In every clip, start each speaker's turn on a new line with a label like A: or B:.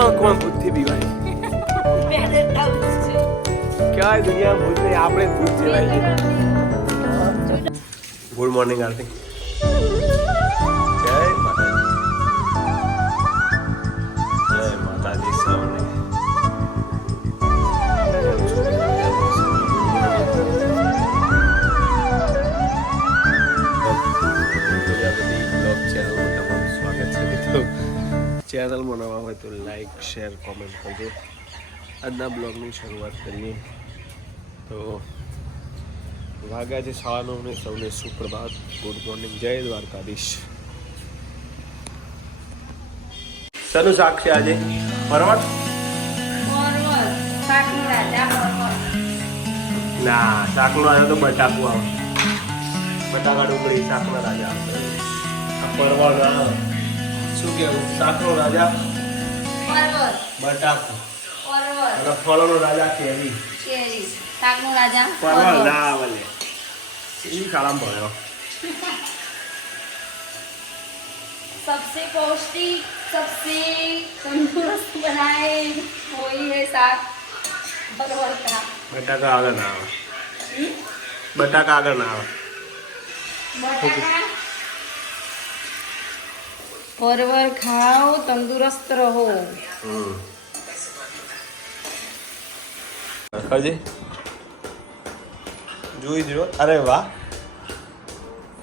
A: કોણ કોણ ભૂતથી
B: મેરે
A: ક્યાંય દુનિયા ભૂત નહીં આપણે ભૂત જેવાય ગુડ મોર્નિંગ આરતી ચેનલમાં નવા હોય તો લાઈક શેર કોમેન્ટ કરજો. આજના બ્લોગની શરૂઆત કરીએ. તો વાગ્યા છે સવા નવને સૌને સુપ્રભાત. ગુડ મોર્નિંગ જય દ્વારકાધીશ. શેનું શાક આજે?
B: રાજા
A: ના, શાકનો આજે તો બટાકુ આવે. બટાકા ડુંગળી, શાકનો રાજા. આવે પરવળ શું કેવું શાકનો રાજા
B: મોરવર
A: બટાકું
B: મોરવર
A: અને ફળોનો રાજા કેરી
B: કેરી શાકનું રાજા
A: પરવળ
B: મોરવર.
A: ના આવે લે એ શાળામાં ભણ્યો
B: सबसे पौष्टिक सबसे तंदुरुस्त बनाए वही है साग परवल का
A: બટાકા આગળ ના આવે
B: हम्म?
A: બટાકા આગળ ના આવે
B: बटाका ફરવર ખાઓ તંદુરસ્ત રહો.
A: હજી જોઈ જો અરે વાહ.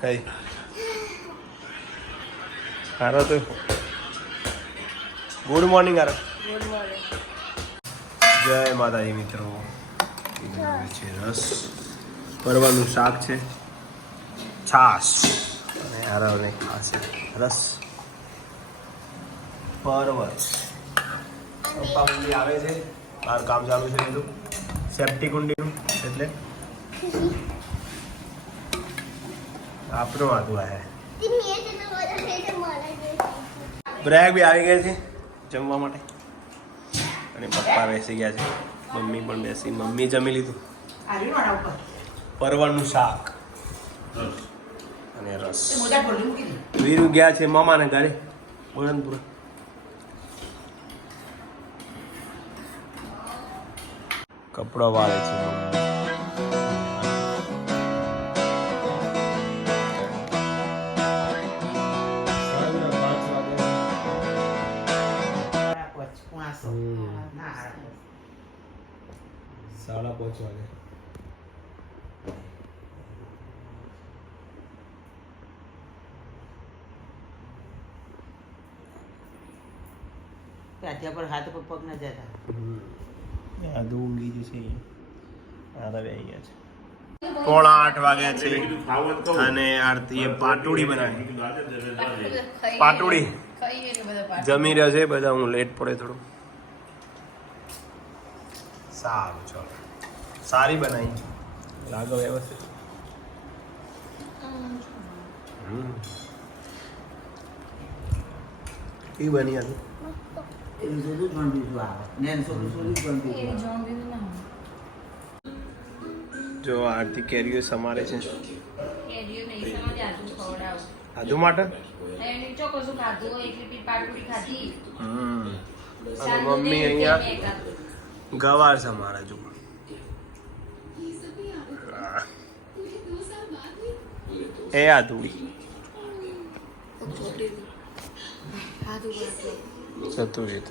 A: કઈ હારો તો. ગુડ મોર્નિંગ આરો
B: ગુડ મોર્નિંગ
A: જય માતાજી મિત્રો. છે રસ પરવાનું શાક છે. છાશ. અને હારાવને ખાસ રસ. પરવર. પપ્પા કુંડી આવે છે. બહાર કામ ચાલુ છે બધું. સેફ્ટી કુંડીનું એટલે. આપણું આદુ આવે બ્રેક બી આવી ગયા છે જમવા માટે. અને પપ્પા બેસી ગયા છે. મમ્મી પણ બેસી. મમ્મી જમી લીધું. પરવળનું શાક. અને રસ. વીરુ ગયા છે મામાને ઘરે. બોલનપુર કપડા વાળે છે. સાડા પાંચ વાગે.
C: કાઠિયા પર હાથ પર પગ ના જતા.
A: આદુ ઊંઘી છે. આદા બે ગયા છે. પોળા આઠ વાગ્યા છે અને આરતી એ પાટુડી બનાવી. પાટુડી. જમી રહ્યા છે બધા હું લેટ પડે થોડું. સારું ચલો. સારી બનાવી. લાગો વ્યવસ્થિત. એ બની હતી.
C: એનું જુદું પણ બીજું આવે. પણ
B: એની
C: બીજું
B: જોણ બીજું ના હોય.
A: જો આરતી કેરીઓ સમારે છે.
B: આજુ
A: માટે? અને મમ્મી અહીંયા. ગવાર સમારે જો. એ ચતુર્જીત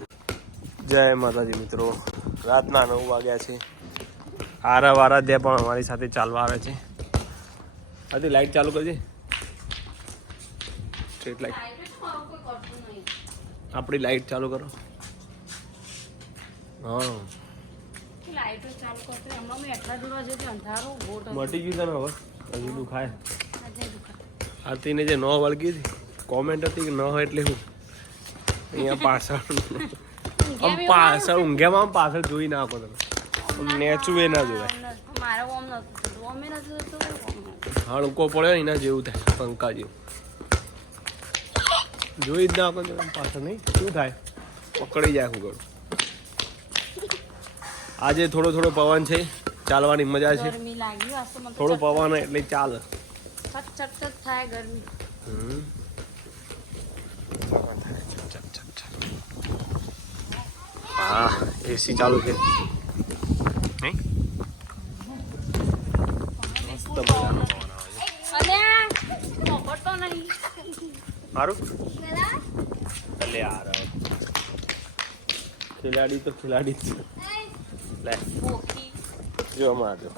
A: જય માતાજી મિત્રો. રાતના નવ વાગ્યા છે. આરાવારા ત્યાં પણ અમારી સાથે ચાલવા આવે છે. આથી લાઈટ ચાલુ કરજે. Street light. આપણી લાઈટ ચાલુ કરો. હા. મટી ગયું તને હવે? હજી દુખાય. આરતીને જે ન વળગી હતી કોમેન્ટ હતી કે ન હોય એટલે હું અહીંયા પાછળ. આમ પાછળ ઊંઘ્યામાં આમ પાછળ જોઈ નાખો તમે. નેચું એ ના જોવાય. હળકો પડ્યો એના જેવું થાય પંકા જેવું જોઈ જ નાખો આમ પાછળ નહીં. શું થાય? પકડી જાય હું ગળું આજે થોડો થોડો પવન છે ચાલવાની મજા છે. થોડો પવન એટલે ચાલે.
B: થાય ગરમી.
A: હા એસી ચાલુ છે. મારું એટલે યાર ખિલાડી તો ખિલાડી જ લે. મારજો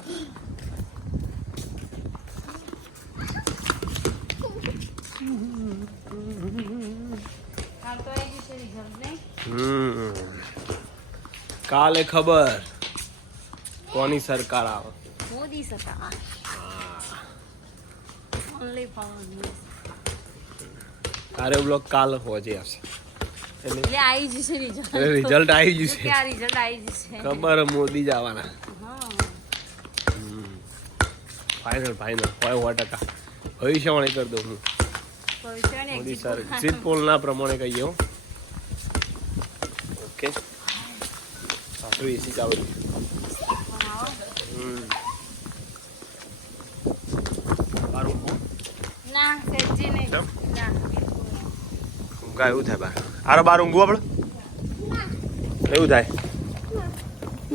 A: હમ. કાલે ખબર કોની સરકાર આવે?
B: મોદી સરકાર.
A: તારે બ્લોક કાલ પહોંચી આવશે એટલે
B: એટલે આવી જશે રિઝલ્ટ
A: રિઝલ્ટ આવી છે
B: ક્યાં રિઝલ્ટ આવી જશે.
A: ખબર મોદી જ આવવાના. ફાઇનલ ફાઇનલ હોય સો ટકા. ભવિષ્યવાણી કરી દઉં હું. મોદી સર. એક્ઝિટ પોલના પ્રમાણે કહીએ હો. આપણું એસી ચાલુ હું ઊંઘા એવું થાય બાર આરો બાર ઊંઘવું આપણે એવું થાય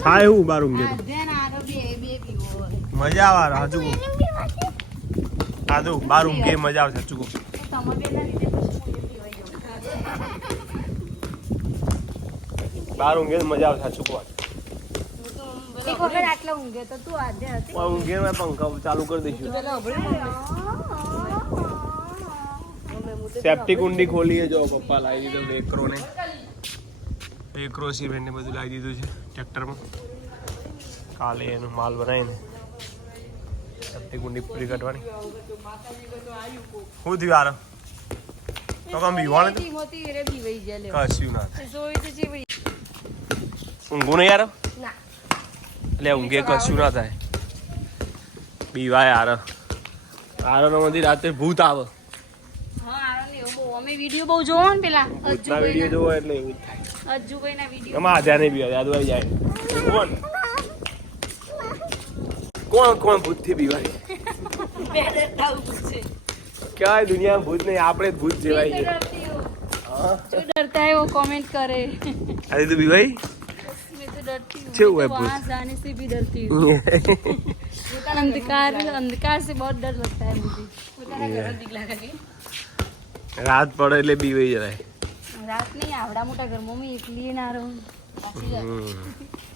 A: થાય એવું બાર ઊંઘે. મજા આવે હાજુ હાજુ બાર ઊંઘે મજા આવે
B: ચૂકો હું.
A: બાર ઊંઘે મજા આવે ચૂકવા
B: હું એક વખત આટલા ઊંઘે તો તું આધ્યા હતી.
A: ઊંઘે મેં પંખા ચાલુ કરી દઈશું. સેફટી કુંડી ખોલી જો પપ્પા લાવી દીધો વેકરો ને વેકરો સિમેન્ટ ને બધું લાવી દીધું છે ટ્રેક્ટરમાં. કાલે એનો માલ બનાવીને સેફટી કુંડી પૂરી કાઢવાની. શું થયું આરો તો કામ બીવાણ. કશું ના થાય. ઊંઘું નહીં યાર?
B: ના.
A: એટલે ઊંઘે કશું ના થાય બીવાય આરો આરોનો મંદિર રાતે ભૂત આવે.
B: અમે બહુ જોવો ને પેલા.
A: જોવો એટલે એવું થાય.
B: અજ્જુ ભાઈના વિડિયો
A: જાય. કોણ? કોણ કોણ ભૂત બીવાય ક્યાંય દુનિયા ભૂત નહીં આપણે ભૂત જેવાય છે
B: કોમેન્ટ કરે.
A: અરે તું
B: બીવાય तो डरती हूँ
A: क्यों
B: मैं
A: है
B: तो
A: भूत?
B: वहाँ जाने से भी डरती हूँ अंधकार अंधकार से बहुत डर लगता है मुझे
A: રાત પડે એટલે બીવાઈ જવાય
B: रात नहीं आवड़ा मोटा घर में એકલી ના રહું
A: હમ.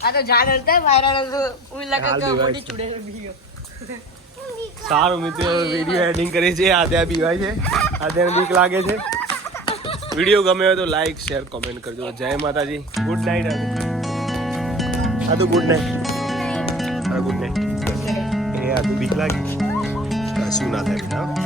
B: આ તો જા ડરતા है वायरल तो उन लगा
A: હાલ
B: के
A: બીવાય
B: मोटी
A: છે.
B: चुड़ैल बियो
A: સારું મિત્રો વિડીયો એડિંગ કરી છે આદ્યા બીવાય છે આદ્યાને બીક લાગે છે વિડીયો ગમે હોય તો લાઈક શેર કોમેન્ટ કરજો જય માતાજી ગુડ નાઇટ આ તો ગુડ નાઇટ હા ગુડ નાઇટ એ આ તો બીક લાગી કશું ના થાય